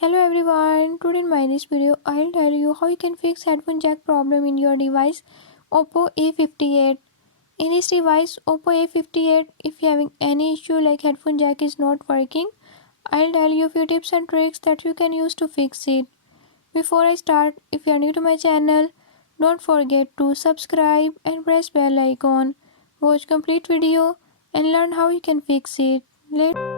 Hello everyone, today in my this video I'll tell you how you can fix headphone jack problem in your device Oppo A58. In this device Oppo A58, if you're having any issue like headphone jack is not working, I'll tell you a few tips and tricks that you can use to fix it. Before I start, if you are new to my channel, don't forget to subscribe and press bell icon. Watch complete video and learn how you can fix it. Let's